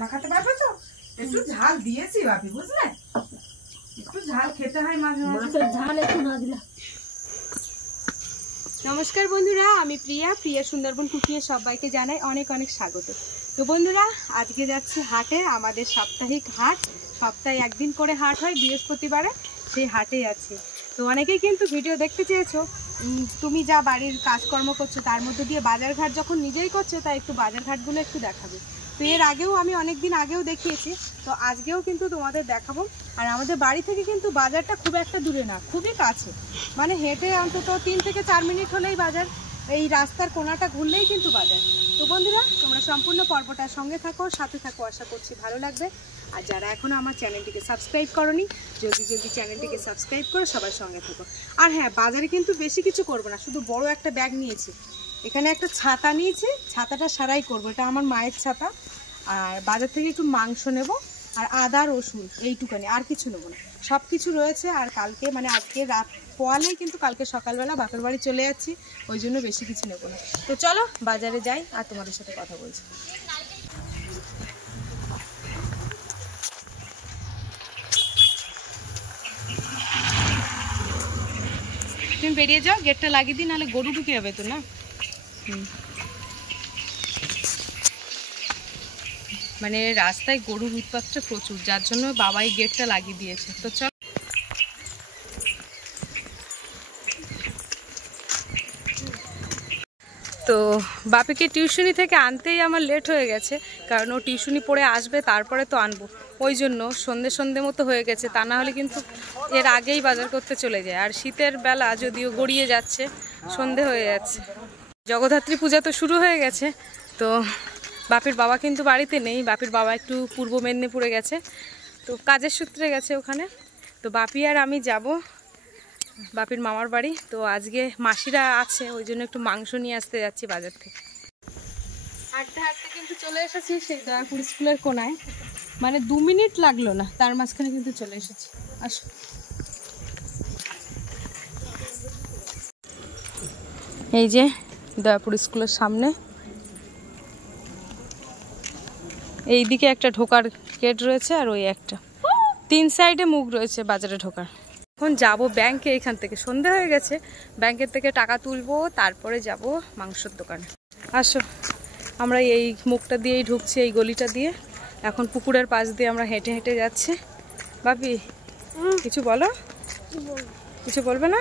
মাখাতে পারবে তো? একটু ঝাল দিয়েছি বাপি, বুঝলে? একটু ঝাল খেতে হয় মাঝে মাঝে। ঝাল একটু না দিলা। নমস্কার বন্ধুরা, আমি প্রিয়া সুন্দরবন কুকিয়ে সবাইকে জানাই অনেক অনেক স্বাগত। তো বন্ধুরা, আজকে যাচ্ছি হাটে। আমাদের সাপ্তাহিক হাট, সপ্তাহে একদিন করে হাট হয় বৃহস্পতিবারে, সেই হাটে আছি। তো অনেকেই কিন্তু ভিডিও দেখতে চেয়েছো, তুমি যা বাড়ির কাজকর্ম করছো তার মধ্যে দিয়ে বাজারঘাট যখন নিজেই করছো, তাই একটু বাজারঘাটগুলো একটু দেখাবে। তো এর আগেও আমি অনেক দিন আগেও দেখিয়েছি, তো আজকেও কিন্তু তোমাদের দেখাবো। আর আমাদের বাড়ি থেকে কিন্তু বাজারটা খুব একটা দূরে না, খুবই কাছে, মানে হেঁটে অন্তত 3 থেকে 4 মিনিট হলেই বাজার। এই রাস্তার কোনাটা ঘুরলেই কিন্তু বাজার। তো বন্ধুরা, তোমরা সম্পূর্ণ পর্বটার সঙ্গে থাকো, সাথে থাকো, আশা করছি ভালো লাগবে। আর যারা এখনও আমার চ্যানেলটিকে সাবস্ক্রাইব করোনি, জলদি চ্যানেলটিকে সাবস্ক্রাইব করে সবার সঙ্গে থাকো। আর হ্যাঁ, বাজারে কিন্তু বেশি কিছু করবো না, শুধু বড় একটা ব্যাগ নিয়েছি। এখানে একটা ছাতা নিয়েছি, ছাতাটা সারাই করবো, এটা আমার মায়ের ছাতা। আর বাজার থেকে একটু মাংস নেব, আর আদা রসুন, এইটুকানি, আর কিছু নেবো না। সব কিছু রয়েছে। আর কালকে মানে আজকে রাত পোয়ালেই কিন্তু কালকে সকালবেলা বাপের বাড়ি চলে যাচ্ছি, ওই জন্য বেশি কিছু নেবো না। তো চলো বাজারে যাই আর তোমাদের সাথে কথা বলছি। তুমি বেরিয়ে যাও, গেটটা লাগিয়ে দিই, নাহলে গরু ঢুকে যাবে তো না। মানে রাস্তায় গরুর উৎপাতটা প্রচুর, যার জন্য বাবাই গেটটা লাগিয়ে দিয়েছে। তো চল। তো বাপিকে টিউশনি থেকে আনতেই আমার লেট হয়ে গেছে, কারণ ও টিউশনি পড়ে আসবে, তারপরে তো আনবো। ওই জন্য সন্ধে মতো হয়ে গেছে, তা না হলে কিন্তু এর আগেই বাজার করতে চলে যায়। আর শীতের বেলা যদিও গড়িয়ে যাচ্ছে, সন্ধে হয়ে যাচ্ছে। জগদ্ধাত্রী পূজা তো শুরু হয়ে গেছে। তো বাপির বাবা কিন্তু বাড়িতে নেই, বাপির বাবা একটু পূর্ব মেদিনীপুরে গেছে, তো কাজের সূত্রে গেছে ওখানে। তো বাপি আর আমি যাব বাপির মামার বাড়ি। তো আজকে মাসিরা আছে, ওই জন্য একটু মাংস নিয়ে আসতে যাচ্ছি বাজার থেকে। হাঁটতে হাঁটতে কিন্তু চলে এসেছি সেই দয়াপুর স্কুলের কোনায়, মানে 2 মিনিট লাগলো না, তার মাঝখানে কিন্তু চলে এসেছি। আসো। এই যে দয়াপুর স্কুলের সামনে, এইদিকে একটা ঢোকার গেট রয়েছে, আর ওই একটা, 3 সাইডে মুখ রয়েছে বাজারে ঢোকার। এখন যাব ব্যাংকে, এখান থেকে সন্ধে হয়ে গেছে, ব্যাংকের থেকে টাকা তুলবো, তারপরে যাব মাংসের দোকানে। আসো, আমরা এই মুখটা দিয়েই ঢুকছি, এই গলিটা দিয়ে। এখন পুকুরের পাশ দিয়ে আমরা হেঁটে হেঁটে যাচ্ছি। বাপি কিছু বলো? কিছু বলবে না?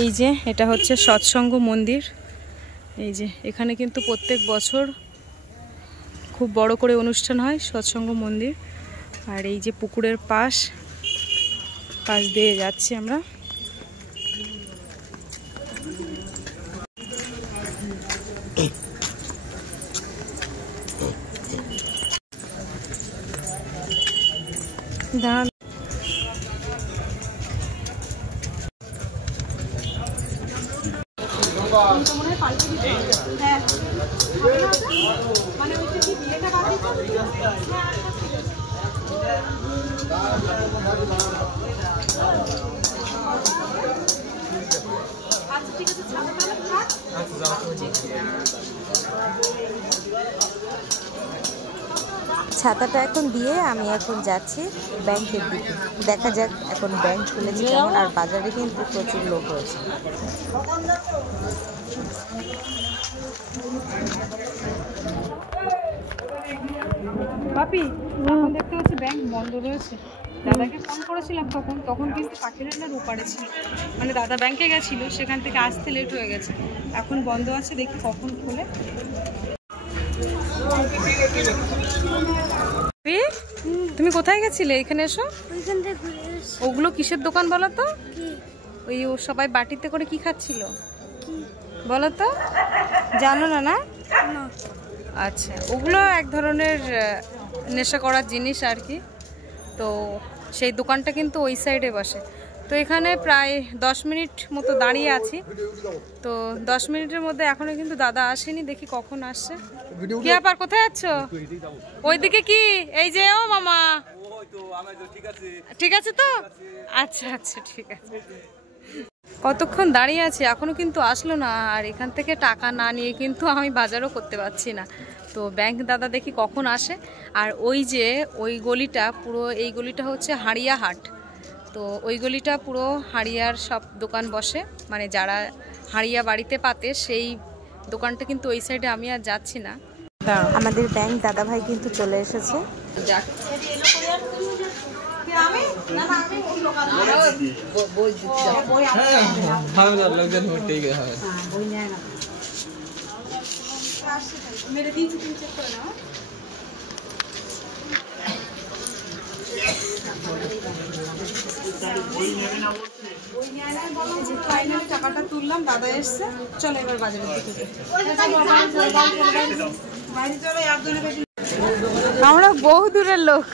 এই যে এটা হচ্ছে সৎসঙ্গ মন্দির। এই যে এখানে কিন্তু প্রত্যেক বছর খুব বড় করে অনুষ্ঠান হয়, সৎসঙ্গ মন্দির। আর এই যে পুকুরের পাশ দিয়ে যাচ্ছি আমরা। ধান ছাতাটা এখন দিয়ে আমি এখন যাচ্ছি ব্যাংকের দিকে। দেখা যাক এখন ব্যাংক খুলেছে কেমন। আর বাজারে কিন্তু প্রচুর লোক হয়েছে। বাপি, এখন দেখতে হচ্ছে ব্যাংক বন্ধ রয়েছে। দাদাকে ফোন করেছিলাম তখন কিন্তু পাখিরালয়ের ওপারে ছিল, মানে দাদা ব্যাংকে গেছিল, সেখান থেকে আসতে লেট হয়ে গেছে। এখন বন্ধ আছে, দেখি কখন খোলে। তুমি কোথায় গেছিলে? এখানে এসো। ওগুলো কিসের দোকান বলো তো? ওই ও সবাই বাটিতে করে কি খাচ্ছিল বলো তো? জানো না? না, আচ্ছা, ওগুলো এক ধরনের নেশা করার জিনিস আর কি। তো সেই দোকানটা কিন্তু ওই সাইডে বসে। তো এখানে প্রায় 10 মিনিট মতো দাঁড়িয়ে আছি। তো 10 মিনিটের মধ্যে এখনো কিন্তু দাদা আসেনি, দেখি কখন আসছে। কি ব্যাপার, কোথায় যাচ্ছ? ওইদিকে কি? এই যে ও মামা, ঠিক আছে তো? আচ্ছা আচ্ছা ঠিক আছে। কতক্ষণ দাঁড়িয়ে আছি, এখনো কিন্তু আসলো না। আর এখান থেকে টাকা না নিয়ে কিন্তু আমি বাজারও করতে পারছি না। তো ব্যাংক দাদা দেখি কখন আসে। আর ওই যে ওই গলিটা, পুরো এই গলিটা হচ্ছে হাড়িয়া হাট। তো ওই গলিটা পুরো হাড়িয়ার সব দোকান বসে, মানে যারা হাড়িয়া বাড়িতে পাতে সেই দোকানটা কিন্তু ওই সাইডে। আমি আর যাচ্ছি না। আমাদের ব্যাংক দাদা ভাই কিন্তু চলে এসেছে। টাকাটা তুললাম, দাদা এসছে। চলো এবার বাজারের দিকে। আমরা বহু দূরের লোক,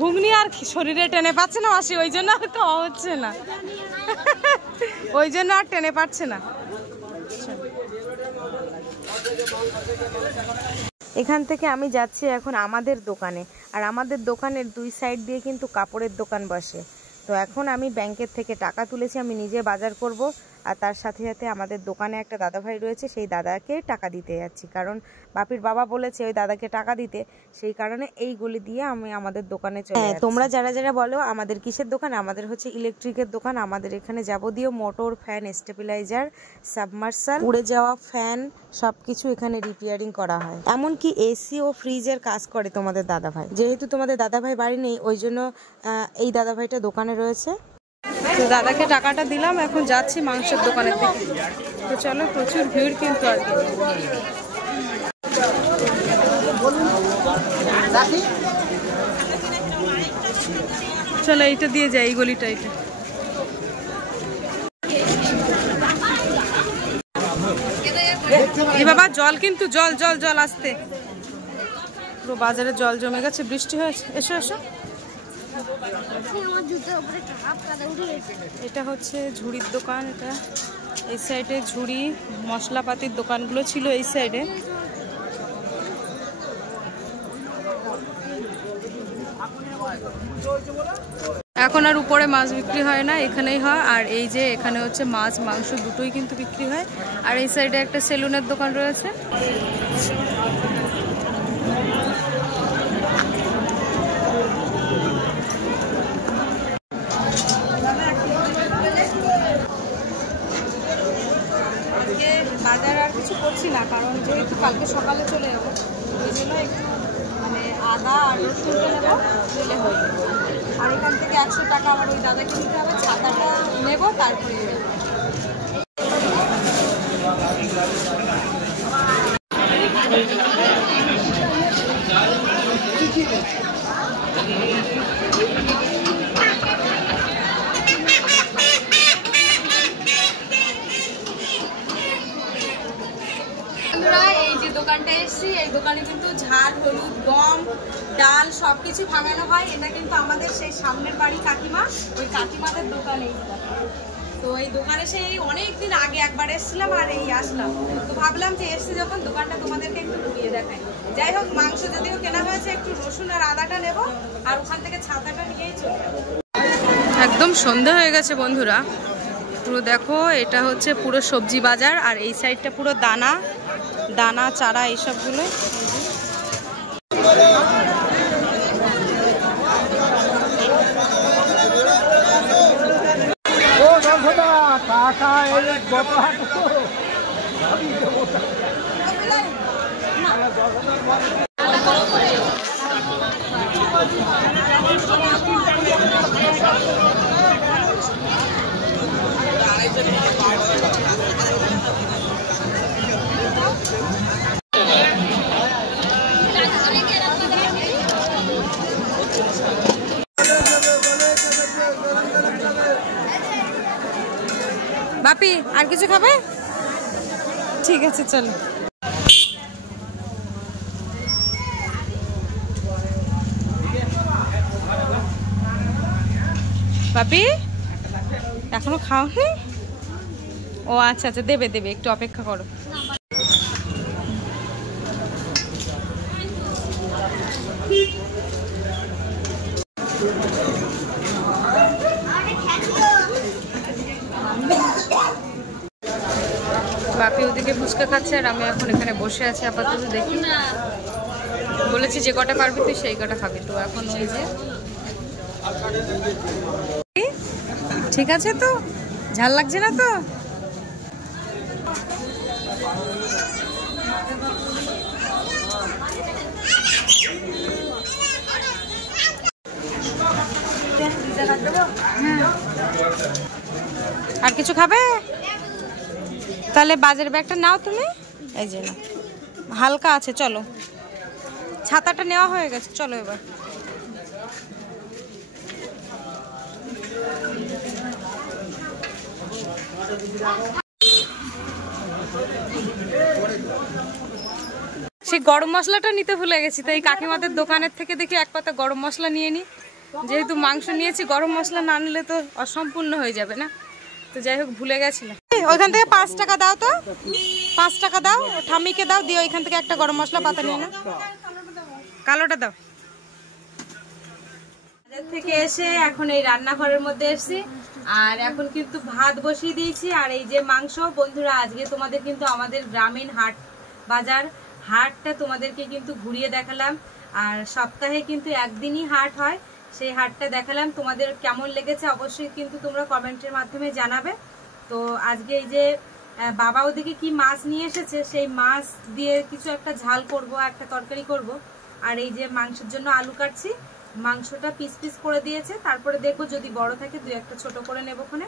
ঘুগনি আর শরীরে টেনে পাচ্ছে না মাসি, ওই জন্য আর খাওয়া হচ্ছে না, ওই জন্য আর টেনে পাচ্ছে না। এখান থেকে আমি যাচ্ছি এখন আমাদের দোকানে। আর আমাদের দোকানের দুই সাইড দিয়ে কিন্তু কাপড়ের দোকান বসে। তো এখন আমি ব্যাংকের থেকে টাকা তুলেছি, আমি নিজে বাজার করব। আর তার সাথে সাথে আমাদের দোকানে একটা দাদাভাই রয়েছে, সেই দাদাকে টাকা দিতে যাচ্ছি। কারণ বাপির বাবা বলেছে ওই দাদাকে টাকা দিতে, সেই কারণে এইগুলি দিয়ে আমি আমাদের দোকানে চলে যাচ্ছি। তোমরা যারা যারা বলো আমাদের কিসের দোকান, আমাদের হচ্ছে ইলেকট্রিকের দোকান। আমাদের এখানে যাবতীয় মোটর, ফ্যান, স্টেবিলাইজার, সাবমার্সাল, উড়ে যাওয়া ফ্যান সবকিছু এখানে রিপেয়ারিং করা হয়। এমনকি এসি ও ফ্রিজের কাজ করে তোমাদের দাদাভাই। যেহেতু তোমাদের দাদাভাই বাড়ি নেই, ওই জন্য এই দাদাভাইটা দোকানে রয়েছে। তো দাদাকে টাকাটা দিলাম, এখন যাচ্ছি মাংসের দোকানের দিকে। তো চলো, প্রচুর ভিড় কিন্তু আর কি। চলো এইটা দিয়ে যাই, এই গলিটা। এটা এই বাবা জল, কিন্তু জল জল জল আসতে, পুরো বাজারে জল জমে গেছে, বৃষ্টি হয়েছে। এসো এসো। এটা হচ্ছে ঝুড়ির দোকান। এটা এই সাইডে ঝুড়ি মশলাপাতির দোকানগুলো ছিল এই সাইডে। এখন আর উপরে মাছ বিক্রি হয় না, এখানেই হয়। আর এই যে এখানে হচ্ছে মাছ মাংস দুটোই কিন্তু বিক্রি হয়। আর এই সাইডে একটা সেলুনের দোকান রয়েছে। বাজার আর কিছু করছি না, কারণ যেহেতু কালকে সকালে চলে যাবো, ওই জন্য একটু মানে আদা আর রসুনটা নেবো, নিলে হয়ে যাবে। আর এখান থেকে 100 টাকা আমার ওই দাদাকে নিতে হবে, ছাতাটা নেবো, তারপরে দোকানটা এসছি। এই দোকানে কিন্তু ঝাল, হলুদ, গম, ডাল সবকিছু ভাঙানো হয়। এটা কিন্তু আমাদের সেই সামনের বাড়ি কাকিমা, ওই কাকিমাদের দোকানে। তো এই দোকানে সেই অনেকদিন আগে একবার এসেছিলাম, আর এই আসলাম। তো ভাবলাম যে এসছি যখন দোকানটা তোমাদেরকে একটু ঘুরিয়ে দেখাই। যাই হোক, মাংস যদিও কেনা হয়েছে, একটু রসুন আর আদাটা নেব, আর ওখান থেকে ছাতাটা নিয়েই চলে যাবো। একদম সন্ধ্যা হয়ে গেছে বন্ধুরা, পুরো দেখো। এটা হচ্ছে পুরো সবজি বাজার, আর এই সাইডটা পুরো দানা দানা চারা এইসবগুলো। বাপি আর কিছু খাবে? ঠিক আছে চলো। বাপি এখনো খাওনি? ও আচ্ছা আচ্ছা, দেবে দেবে, একটু অপেক্ষা করো। ফুচকা খাচ্ছে আর আমি এখন এখানে বসে আছি আপাতত। দেখি, বলেছি যে কটা পারবি তুই সেই কটা খাবি। তো এখন ওই যে ঠিক আছে, তো ঝাল লাগছে না তো? আর কিছু খাবে? তাহলে বাজার ব্যাগটা নাও তুমি, এই যে না হালকা আছে। চলো, ছাতাটা নেওয়া হয়ে গেছে, চলো এবার। সেই গরম মশলাটা নিতে ভুলে গেছি, তো এই কাকিমাদের দোকানের থেকে দেখি এক পাতা গরম মশলা নিয়ে নি। যেহেতু মাংস নিয়েছি, গরম মশলা না নিলে তো অসম্পূর্ণ হয়ে যাবে না। তো যাই হোক, ভুলে গেছিলাম। ওইখান থেকে 5 টাকা দাও তো, 5 টাকা দাও, ঠাম্মিকে দাও, দিয়ে ওইখান থেকে একটা গরম মশলা পাতা নিয়ে না। কালোটা দাও। বাজার থেকে এসে এখন এই রান্নাঘরের মধ্যে এসেছি, আর এখন কিন্তু ভাত বসিয়ে দিয়েছি। আর এই যে মাংস, বন্ধুরা আজকে তোমাদের কিন্তু আমাদের গ্রামীণ হাট বাজার হাটটা তোমাদেরকে কিন্তু ঘুরিয়ে দেখালাম। আর সপ্তাহে কিন্তু একদিনই হাট হয়, সেই হাটটা দেখালাম। তোমাদের কেমন লেগেছে অবশ্যই কিন্তু তোমরা কমেন্টের মাধ্যমে জানাবে। তো আজকে এই যে বাবা ওদিকে কি মাছ নিয়ে এসেছে, সেই মাছ দিয়ে কিছু একটা ঝাল করব, একটা তরকারি করব। আর এই যে মাংসের জন্য আলু কাটছি, মাংসটা পিস পিস করে দিয়েছে, তারপরে দেখবো যদি বড় থাকে 2-1টা ছোট করে নেবো ওখানে।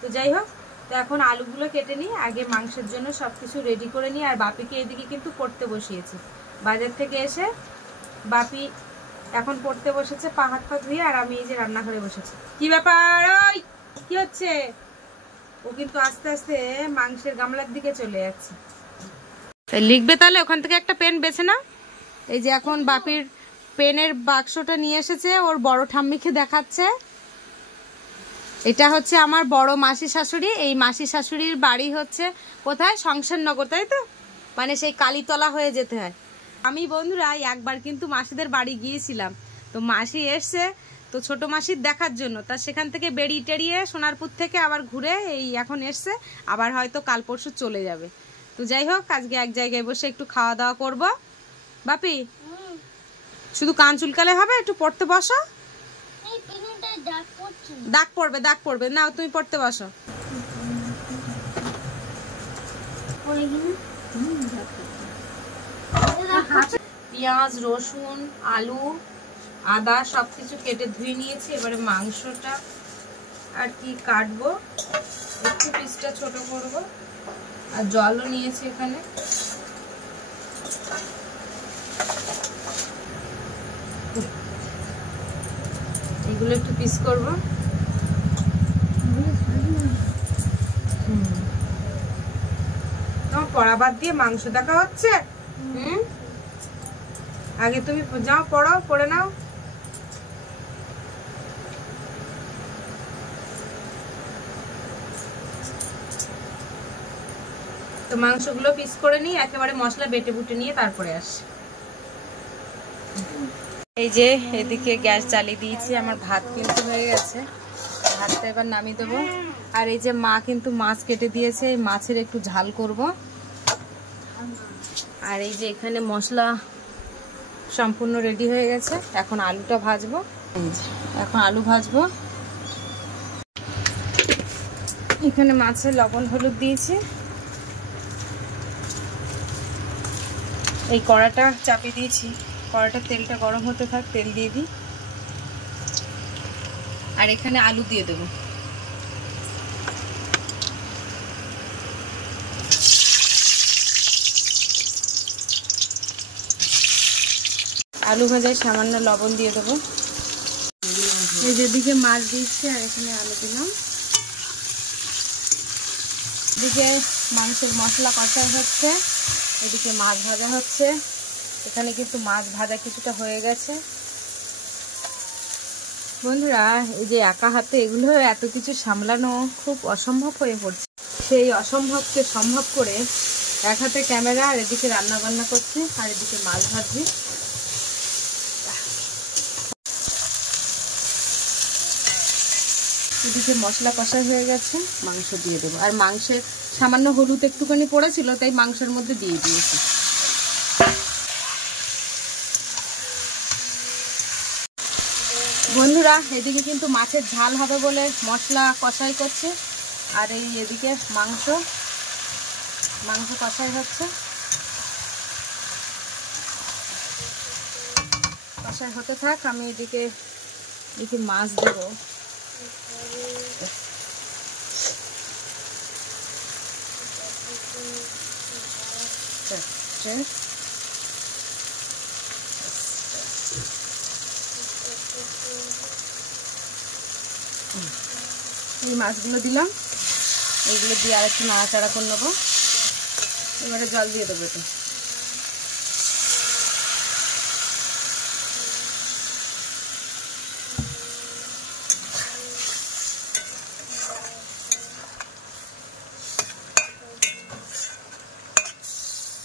তো যাই হোক, তো এখন আলুগুলো কেটে নিই, আগে মাংসের জন্য সবকিছু রেডি করে নিই। আর বাপিকে এদিকে কিন্তু পড়তে বসিয়েছি। বাজার থেকে এসে বাপি এখন পড়তে বসেছে, পা হাত পা ধুয়ে, আর আমি এই যে রান্নাঘরে বসেছি। কি ব্যাপার, ওই কি হচ্ছে? ও কিন্তু আস্তে আস্তে মাংসের গামলার দিকে চলে যাচ্ছে। লিখবে তাহলে ওখান থেকে একটা পেন বেছে না। এই যে এখন বাপির পেনের বাক্সটা নিয়ে এসেছে, ওর বড় ঠাম্মিকে দেখাচ্ছে। এটা হচ্ছে আমার বড় মাসি শাশুড়ি। এই মাসি শাশুড়ির বাড়ি হচ্ছে কোথায়? সংসারনগর, তাই তো? মানে সেই কালীতলা হয়ে যেতে হয়। আমি বন্ধুরা একবার কিন্তু মাসিদের বাড়ি গিয়েছিলাম, তো মাসি এসছে তো ছোট মাসির দেখার জন্য। তা সেখান থেকে বেরিয়ে টেরিয়ে সোনারপুর থেকে আবার ঘুরে এই এখন এসছে, আবার হয়তো কাল পরশু চলে যাবে। তো যাই হোক, আজকে এক জায়গায় বসে একটু খাওয়া দাওয়া করব। বাপি শুধু কান চুলকালে হবে? একটু পড়তে বসো। দাগ পড়বে, দাগ পড়বে। নাও তুমি পড়তে বসো। পেঁয়াজ, রসুন, আলু, আদা সবকিছু কেটে ধুয়ে নিয়েছি। এবারে মাংসটা আর কি কাটবো, একটু পিসটা ছোট করব। আর জলও নিয়েছি এখানে। এগুলো একটু পিস করবো। তোমার পড়া বাদ দিয়ে মাংস দেখা হচ্ছে? আগে তুমি যাও পড়াও, পড়ে নাও। তো মাংসগুলো পিস করে নিই, একেবারে মশলা বেটে বুটে নিয়ে তারপরে আসি। এই যে এদিকে গ্যাস জ্বালিয়ে দিয়েছি, আমার ভাত কিন্তু হয়ে গেছে। ভাতটা এবার নামিয়ে দেবো। আর এই যে মা কিন্তু মাছ কেটে দিয়েছে, এই মাছের একটু ঝাল করব। আর এই যে এখানে মশলা সম্পূর্ণ রেডি হয়ে গেছে, এখন আলুটা ভাজবো। এখন আলু ভাজবো। এখানে মাছে লবণ হলুদ দিয়েছি। এই কড়াটা চাপিয়ে দিয়েছি, কড়াটা তেলটা গরম হতে থাক, তেল দিয়ে দিই। আর এখানে আলু দিয়ে দেবো। আলু ভাজায় সামান্য লবণ দিয়ে দেবো। এই যেদিকে মাছ দিচ্ছি আর এখানে আলু দিলাম। এদিকে মাংসের মশলা কষা হচ্ছে, এদিকে মাছ ভাজা হচ্ছে। এখানে কিন্তু মাছ ভাজা কিছুটা হয়ে গেছে। বন্ধুরা এই যে একা হাতে এগুলো এত কিছু সামলানো খুব অসম্ভব হয়ে পড়ছে। সেই অসম্ভবকে সম্ভব করে এক হাতে ক্যামেরা, আর এদিকে রান্না বান্না করছি, আর এদিকে মাছ ভাজছি। এদিকে মশলা কষা হয়ে গেছে, মাংস দিয়ে দেবো। আর মাংসের সামান্য হলুদ একটুখানি পড়েছিল, তাই মাংসের মধ্যে দিয়ে দিয়েছি। বন্ধুরা এদিকে কিন্তু মাছের ঝাল হবে বলে মশলা কষাই করছে, আর এই এদিকে মাংস কষাই হচ্ছে। কষাই হতে থাক, আমি এদিকে মাছ দেবো। এই মাছগুলো দিলাম, এইগুলো দিয়ে আর একটু নাড়াচাড়া করে নেবো। এবারে জল দিয়ে দেবো। এটা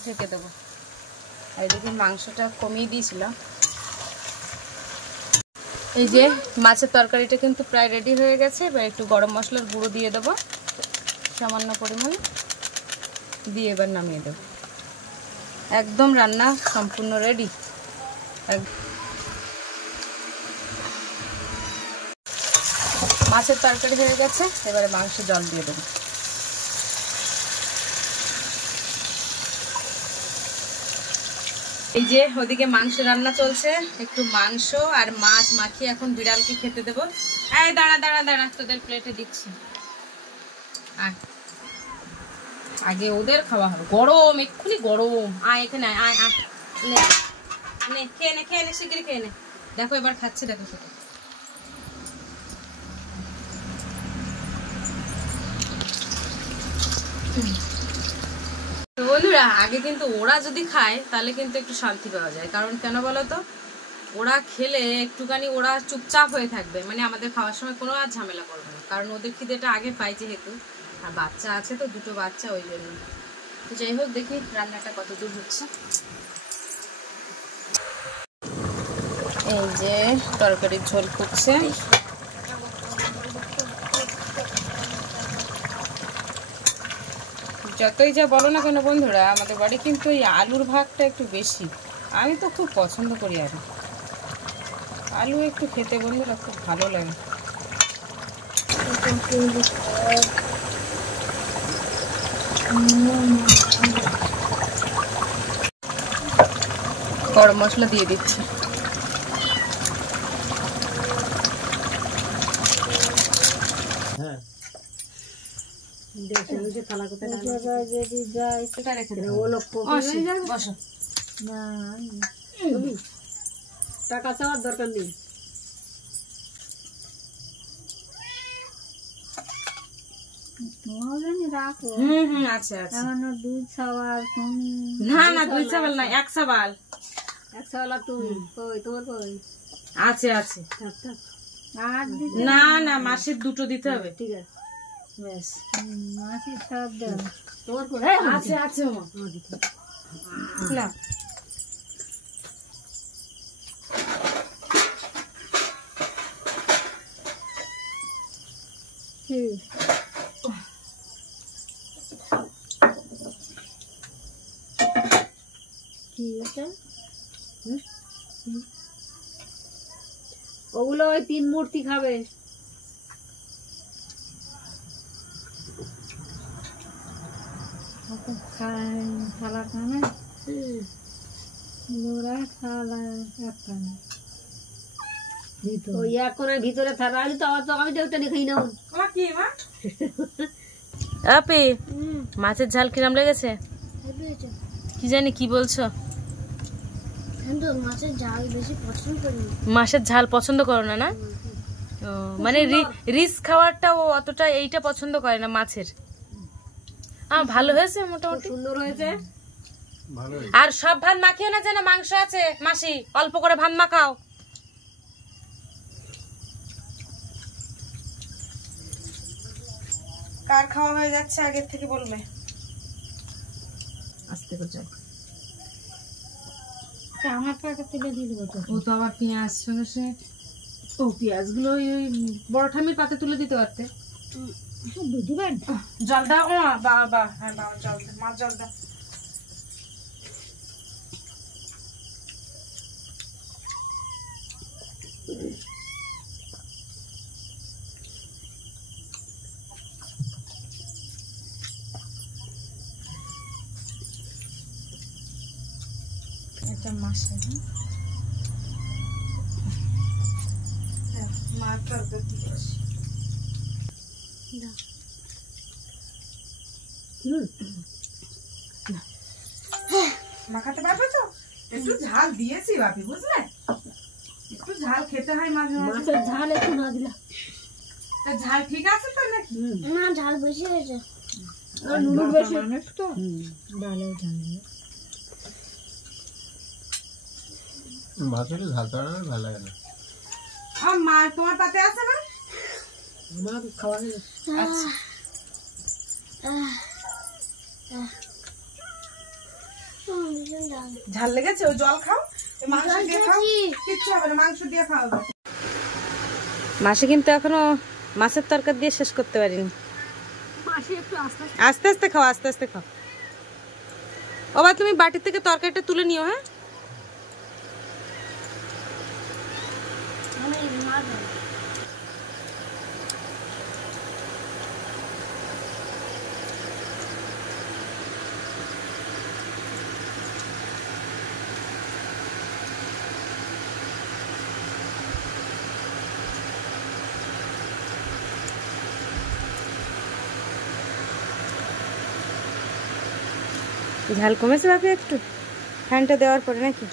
ঢেকে দেবো। আর এদিকে মাংসটা কমিয়ে দিয়েছিলাম। এই যে মাছের তরকারিটা কিন্তু প্রায় রেডি হয়ে গেছে। এবার একটু গরম মশলার গুঁড়ো দিয়ে দেবো সামান্য পরিমাণে, দিয়ে এবার নামিয়ে দেবো। একদম রান্না সম্পূর্ণ রেডি। মাছের তরকারি হয়ে গেছে, এবারে মাংসে জল দিয়ে দেবো। এই যে ওদিকে মাংস রান্না চলছে, একটু মাংস আর মাছ মাখিয়ে এখন বিড়ালকে খেতে দেবো। এই দাঁড়া দাঁড়া দাঁড়া, তোদের প্লেটে দিচ্ছি। আগে ওদের খাওয়া হবে, গরম এক্ষুনি গরম। আয় এখানে আয় আয়, নে খেয়ে নে, খেয়ে নে, শিগগিরি খেয়ে নে। দেখো এবার খাচ্ছে, দেখো সেটা। তো বন্ধুরা আগে কিন্তু ওরা যদি খায় তাহলে কিন্তু একটু শান্তি পাওয়া যায়। কারণ কেন বলো তো, ওরা খেলে একটুখানি ওরা চুপচাপ হয়ে থাকবে, মানে আমাদের খাওয়ার সময় কোনো আর ঝামেলা করবে না। কারণ ওদের খিদেটা আগে পাই যেহেতু, আর বাচ্চা আছে তো, দুটো বাচ্চা, ওই জন্য। তো যাই হোক, দেখি রান্নাটা কত দূর হচ্ছে। এই যে তরকারির ঝোল ফুটছে। যতই যা বলো না কেন বন্ধুরা, আমাদের বাড়ি কিন্তু এই আলুর ভাগটা একটু বেশি। আমি তো খুব পছন্দ করি আলু একটু খেতে বন্ধুরা খুব ভালো লাগে। গরম মশলা দিয়ে দিচ্ছি। টাকা চাওয়ার দরকার নেই। রাখো। আচ্ছা আচ্ছা। দুধ সাবাল না দুধ সাবাল না, এক সাবাল। এক সাবাল তুমি কই তোমার কই আছে আছে। আর না মাসের দুটো দিতে হবে। ঠিক আছে বেশ, মাসের সব দাও তোমার কই আছে আছে মা। না ওগুলো ওই 3 মূর্তি খাবে। থালা খানা ওই এক কোণের ভিতরে থালা আছে তো, আমি তো ওটা খাই না। আপি মাছের ঝাল কিরম লেগেছে? কি জানি কি বলছো? মাছের ঝাল পছন্দ করো না? না মানে রিস খাওয়ারটা ও অতটা এইটা পছন্দ করে না মাছের। ভালো হয়েছে, মোটামুটি সুন্দর হয়েছে। আর সব ভাত মাখিও না, যেন মাংস আছে মাসি, অল্প করে ভাত মাখাও। কার খাওয়া হয়ে যাচ্ছে আগের থেকে বলবে। আস্তে করে যাও। আমার টাকা তুলে দিয়ে দেবো। ও তো আবার পেঁয়াজ সঙ্গে ও পেঁয়াজগুলো ওই বড় ঠামির পাতে তুলে দিতে পারতে। জল দাও বাবা, হ্যাঁ বাবা জল দাও, মা জল দাও। এটা মাছে মাখাতে পারবে তো? একটু ঝাল দিয়েছি বাপি, বুঝলে? একটু ঝাল খেতে হয় মাঝে মাঝে। মাছের ঝাল একটু না দিলা। তা ঝাল ঠিক আছে তো নাকি? না, ঝাল বেশি হয়েছে। নুন বেশি তো। ডালেও ঝাল নেই। মাছের ঝালটা ভালো লাগে না। মা তোমার পাতে আছে না? আমার খাওয়া আচ্ছা ঝাল লেগেছে? ও জল খাও, মাংস দিয়ে খাও, কিচ্ছু হবে না, মাংস দিয়ে খাও। মাসি কিন্তু এখনো মাছের তরকারি দিয়ে শেষ করতে পারিনি। মাসি একটু আস্তে আস্তে আস্তে খাও, আস্তে আস্তে খাও। বাবা তুমি বাটি থেকে তরকারিটা তুলে নিও। হ্যাঁ ঝাল কমেছে বাপি একটু ফ্যানটা দেওয়ার পরে নাকি?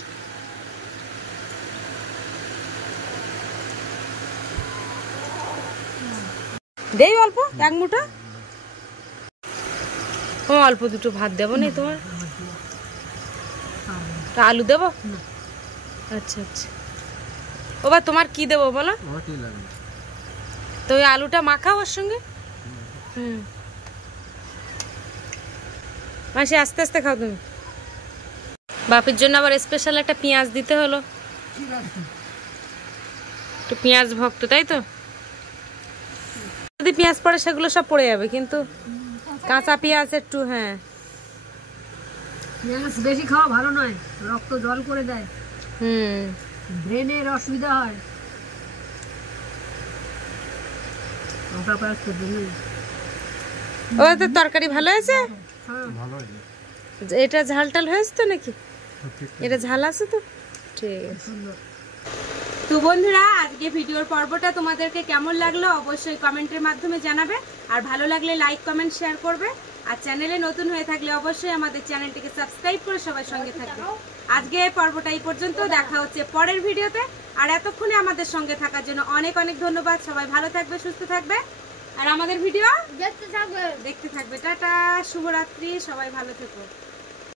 দেই অল্প, এক মুঠো। অল্প দুটো ভাত দেবো না তোমার? তা আলু দেবো? আচ্ছা আচ্ছা। বাবা তোমার কি দেবো বলো? তো ওই আলুটা মাখাও ওর সঙ্গে। মাসি আস্তে আস্তে খাও তুমি। বাপির জন্য আবার স্পেশাল একটা পেঁয়াজ দিতে হলো। একটু পেঁয়াজ ভক্ত, তাই তো? যদি পেঁয়াজ পড়ে সেগুলো সব পড়ে যাবে, কিন্তু কাঁচা পেঁয়াজ একটু, হ্যাঁ পেঁয়াজ বেশি খাওয়া ভালো নয়, রক্ত জল করে দেয়, ব্রেনের অসুবিধা হয়। ওদের তরকারি ভালো হয়েছে? এটা ঝাল টাল হয়েছে তো নাকি? এটা ঝাল আছে তো? ঠিক আছে। তো বন্ধুরা, আজকে ভিডিওর পর্বটা তোমাদেরকে কেমন লাগলো অবশ্যই কমেন্টের মাধ্যমে জানাবে। আর ভালো লাগলে লাইক কমেন্ট শেয়ার করবে। আর চ্যানেলে নতুন হয়ে থাকলে অবশ্যই আমাদের চ্যানেলটিকে সাবস্ক্রাইব করে সবার সঙ্গে থাকবে। আজকে পর্বটা এই পর্যন্ত, দেখা হচ্ছে পরের ভিডিওতে। আর এতক্ষণে আমাদের সঙ্গে থাকার জন্য অনেক অনেক ধন্যবাদ। সবাই ভালো থাকবে, সুস্থ থাকবে, আর আমাদের ভিডিও দেখতে থাকবে। টাটা, শুভরাত্রি, সবাই ভালো থেকো।